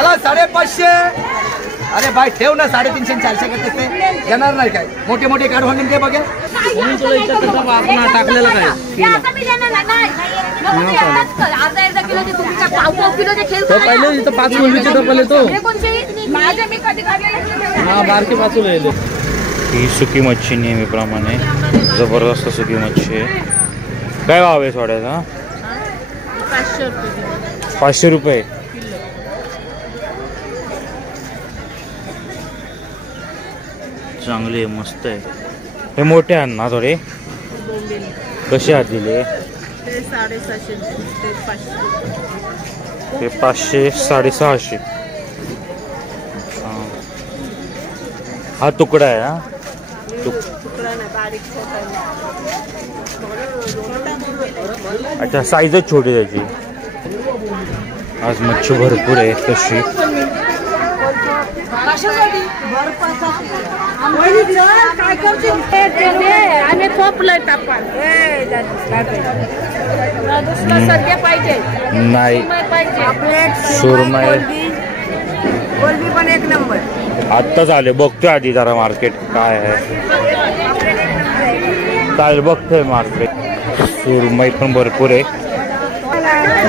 चला 550. अरे भाई ठेव ना 350 400 करते ते येणार नाही काय. मोठे मोठे काढ म्हणून ते बघा म्हणून तुला इथं कसं आपण टाकलेलं काय तो पहिले इथं 5 कोलबीचे डबल तो हा बारके 5 लिहिले. ही सुकी मच्छी नेहमीप्रमाणे जबरदस्त सुकी मच्छी आहे. काय भाव आहे सोड्याचा? 500 रुपये. चांगले मस्त आहे. हे मोठे आहेत ना थोडे? कसे आहेत दिले? ते 500 650. हा तुकडा आहे. हा अच्छा साईजच छोटी त्याची. आज मच्छी भरपूर आहे तशी. नाही सुरमई कोलबी पण एक नंबर. आत्ताच आले बघतोय आधी जरा मार्केट काय आहे. चालेल बघतोय मार्केट. सुरमई पण भरपूर आहे.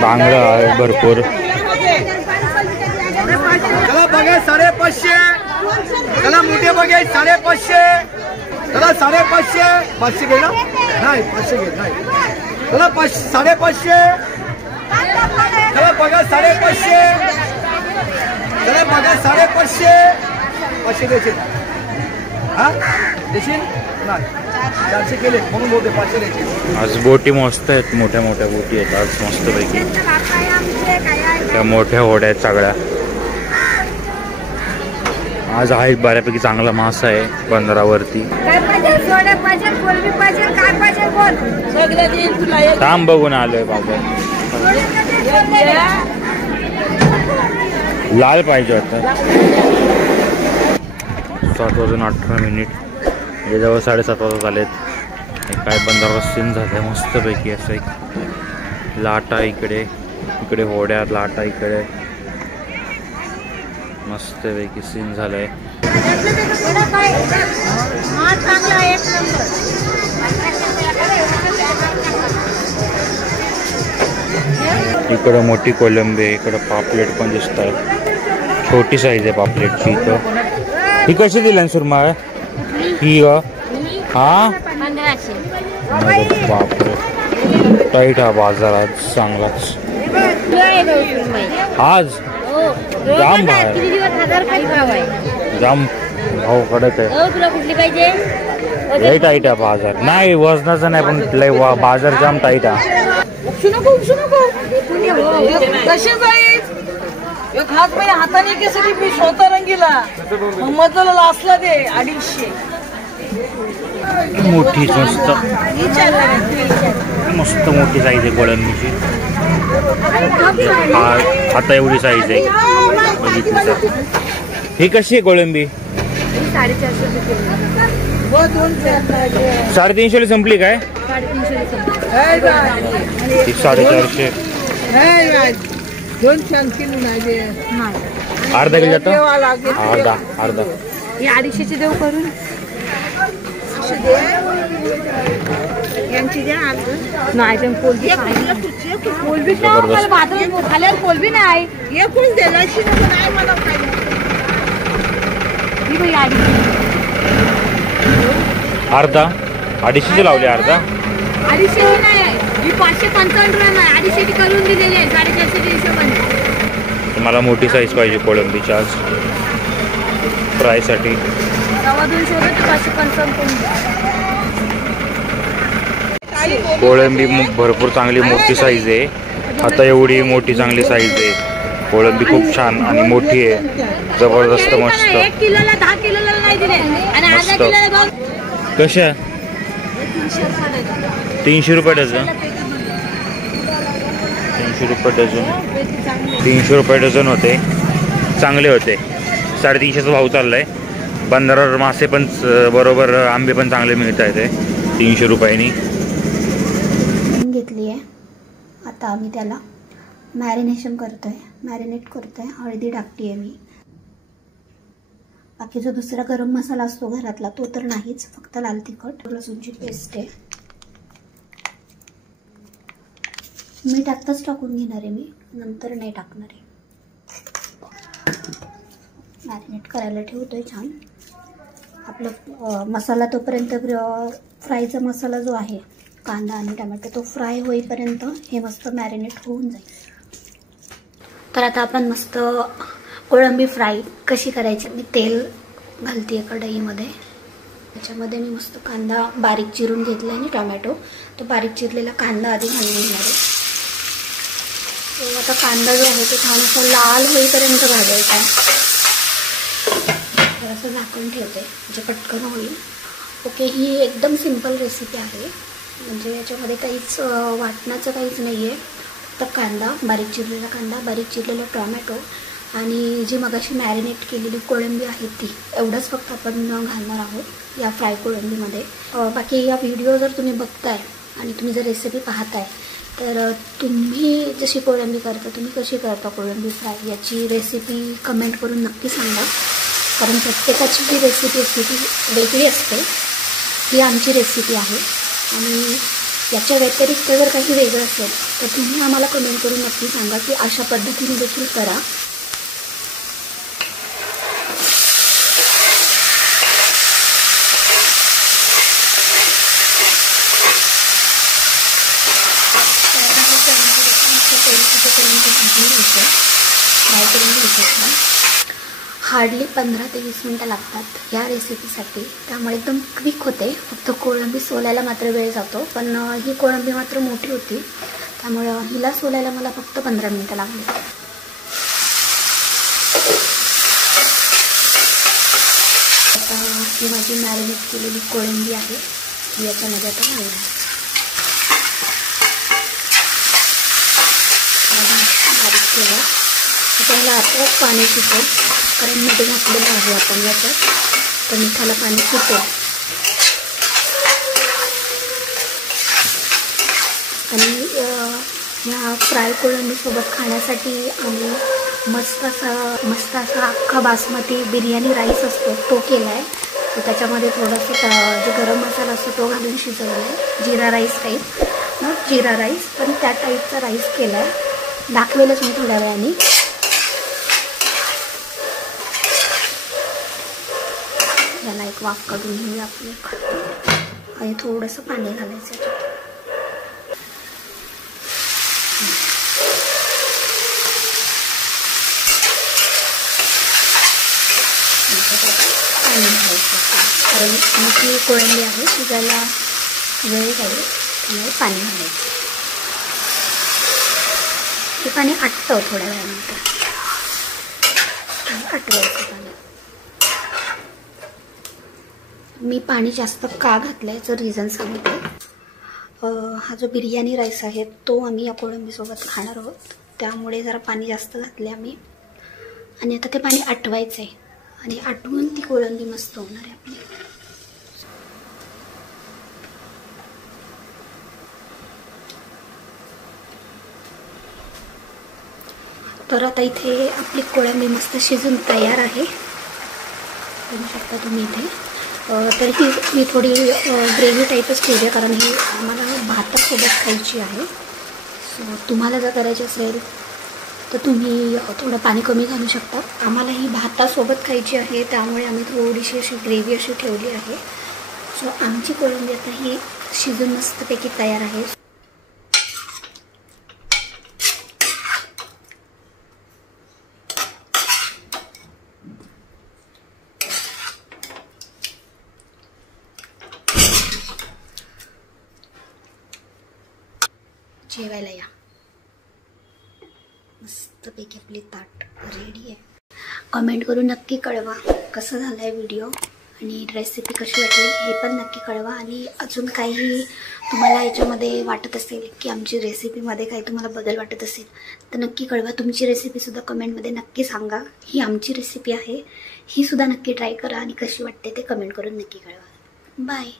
बांगडा आहे भरपूर. चला बघा 550. चला मोठे बघा 550. चला 550. 500 घे ना नाही 500 घे नाही. चला 550. चला बघा 550. चला बघा 550. 500 द्यायचे. हा देशील नाही 400 केले म्हणून बोलते 500 द्यायचे. आज बोटी मस्त आहेत. मोठ्या मोठ्या बोटी आहेत आज मस्त पैकी. त्या मोठ्या होड्या आहेत सगळ्या. आज आहे बऱ्यापैकी चांगला मासा आहे बंदरावरती. थांब बघून आलोय बाबा. लाल पाहिजे होता. 7:18 हे जवळ 7:30 वाजत आलेत. काय बंदरावर सीन झालंय मस्त पैकी. असं एक लाटा इकडे इकडे होड्या लाटा इकडे मस्त पैकी सीन झालंय. इकडं मोठी कोलंबी आहे. इकडं पापलेट पण दिसत आहे. छोटी साईज आहे पापलेटची. इथं ही कशी दिली सुरमा ही? हा बापरे टाईट हा बाजार आज चांगलाच. आज जाम जाम भाव कडक आहे. लय टाईट आहे बाजार. नाही वजनाचं नाही पण लय बाजार जाम टाईट आहे. हाताने केसरी मी स्वतः रंगीला मधला असला ते 250. मोठी मस्त मस्त मोठी साईज आहे कोळंबीची. आता एवढी साईज आहे बघितली. ही कशी आहे कोळंबी? 350 संपली काय? 450. अर्धा किलो जातं. अर्धा 250 देऊ करून. नाही कोलबी खाल्यावर कोलबी नाही एकूण देण्याची नाही मला अर्धा 250 लावले. अर्धा 250 नाही ही 555 नाही 250 करून दिलेली आहे 450 हिशोबाने. मला मोठी साईज पाहिजे कोळंबीची आज फ्रायसाठी. 250 होते 555. कोळंबी भरपूर चांगली मोठी साईज आहे. आता एवढी मोठी चांगली साईज आहे. कोळंबी खूप छान आणि मोठी आहे. जबरदस्त मस्त. 1 किलोला 10 किलोला नाही दिले आणि अर्धा किलोला कशा? 300 रुपये डझन. 300 रुपये डझन. 300 रुपये डझन होते. चांगले होते. 350चा भाव चाललाय. बंदरावर मासे पण बरोबर आंबे पण चांगले मिळत आहेत 300 रुपयांनी. घेतली आहे. आता आम्ही त्याला मॅरिनेशन करतोय, मॅरिनेट करतोय. हळदी टाकते आहे मी. बाकी जो दुसरा गरम मसाला असतो घरातला तो तर नाहीच, फक्त लाल तिखट, लसूणची पेस्ट आहे. मीठ आत्ताच टाकून घेणार आहे मी, नंतर नाही टाकणार आहे. मॅरिनेट करायला ठेवतोय छान. आपला मसाला तोपर्यंत फ्रायचा मसाला जो आहे कांदा आणि टमाटर तो फ्राय होईपर्यंत हे मस्त मॅरिनेट होऊन जाईल. तर आता आपण मस्त कोळंबी फ्राय कशी करायची, मी तेल घालते कढईमध्ये. त्याच्यामध्ये मी मस्त कांदा बारीक चिरून घेतला आणि टोमॅटो, तो बारीक चिरलेला कांदा आधी घालून घेणार आहे. आता कांदा जो आहे तो छान असा लाल होईपर्यंत भाजायचा. थोडंसं झाकून ठेवते म्हणजे पटकन होईल. ओके, ही एकदम सिंपल रेसिपी आहे, म्हणजे याच्यामध्ये काहीच वाटण्याचं काहीच नाही आहे. फक्त कांदा, बारीक चिरलेला कांदा, बारीक चिरलेला टोमॅटो आणि जी मगाशी मॅरिनेट केलेली कोळंबी आहे ती, एवढंच फक्त आपण घालणार आहोत या फ्राय कोळंबीमध्ये. बाकी या व्हिडिओ जर तुम्ही बघताय आणि तुम्ही जर रेसिपी पाहताय तर तुम्ही जशी कोळंबी करता, तुम्ही कशी करता कोळंबी फ्राय याची रेसिपी कमेंट करून नक्की सांगा. कारण प्रत्येकाची जी रेसिपी असते ती वेगळी असते. ही आमची रेसिपी आहे आणि याच्या व्यतिरिक्त जर काही वेगळं असेल तर तुम्ही आम्हाला कमेंट करून नक्की सांगा की अशा पद्धतीने देखील करा. फ्राय करून घ्यायचं. हार्डली 15 ते 20 मिनटं लागतात या रेसिपीसाठी, त्यामुळे एकदम क्विक होते. फक्त कोळंबी सोलायला मात्र वेळ जातो, पण ही कोळंबी मात्र मोठी होती त्यामुळे हिला सोलायला मला फक्त 15 मिनटं लागली. आता ही माझी मॅरिनेट केलेली कोळंबी आहे ती याच्यामध्ये आता घालणार. बारीक केलं त्याला आपोआप पाणी सुटेल, कारण मीठ घातलेलं आहे आपण याच्यात, तर मिठाला पाणी सुटेल. आणि ह्या फ्राय कोळंबीसोबत खाण्यासाठी आम्ही मस्त असा अख्खा बासमती बिर्याणी राईस असतो तो केला आहे. तर त्याच्यामध्ये थोडंसं जो गरम मसाला असतो तो घालून शिजवला आहे, जिरा राईस टाईप. मग जिरा राईस पण त्या टाईपचा राईस केला आहे, दाखवेलच मी थोड्या वेळाने. याला एक वाफ काढून घेऊया आपली आणि थोडंसं पाणी घालायचं याच्यात. पाणी घालायचं कारण मोठी कोळंबी आहे शिजायला वेळ जाईल, त्यामुळे पाणी घालायचं. हे पाणी आटतं थोड्या वेळानंतर, आटवायचं पाणी. मी पाणी जास्त का घातलं याचं रिझन सांगते. हा जो बिर्याणी राईस आहे तो आम्ही या कोळंबीसोबत खाणार आहोत, त्यामुळे जरा पाणी जास्त घातले आम्ही. आणि आता ते पाणी आटवायचं आहे आणि आटवून ती कोळंबी मस्त होणार आहे आपली. तर आता इथे आपली कोळंबी मस्त शिजून तयार आहे, बघू शकता तुम्ही इथे. तर ही मी थोडी ग्रेव्ही टाईपच ठेवली आहे, कारण ही आम्हाला भातासोबत खायची आहे. सो तुम्हाला जर करायची असेल तर तुम्ही थोडं पाणी कमी घालू शकता. आम्हाला ही भातासोबत खायची आहे, त्यामुळे आम्ही थोडीशी अशी ग्रेव्ही अशी ठेवली आहे. सो आमची कोळंबी आता ही शिजून मस्तपैकी तयार आहे. जेवायला या. मस्तपैकी आपली ताट रेडी आहे. कमेंट करून नक्की कळवा कसं झालं आहे व्हिडिओ आणि रेसिपी कशी वाटली हे पण नक्की कळवा. आणि अजून काही तुम्हाला याच्यामध्ये वाटत असेल की आमची रेसिपीमध्ये काही तुम्हाला बदल वाटत असेल तर नक्की कळवा. तुमची रेसिपीसुद्धा कमेंटमध्ये नक्की सांगा. ही आमची रेसिपी आहे, ही सुद्धा नक्की ट्राय करा आणि कशी वाटते ते कमेंट करून नक्की कळवा. बाय.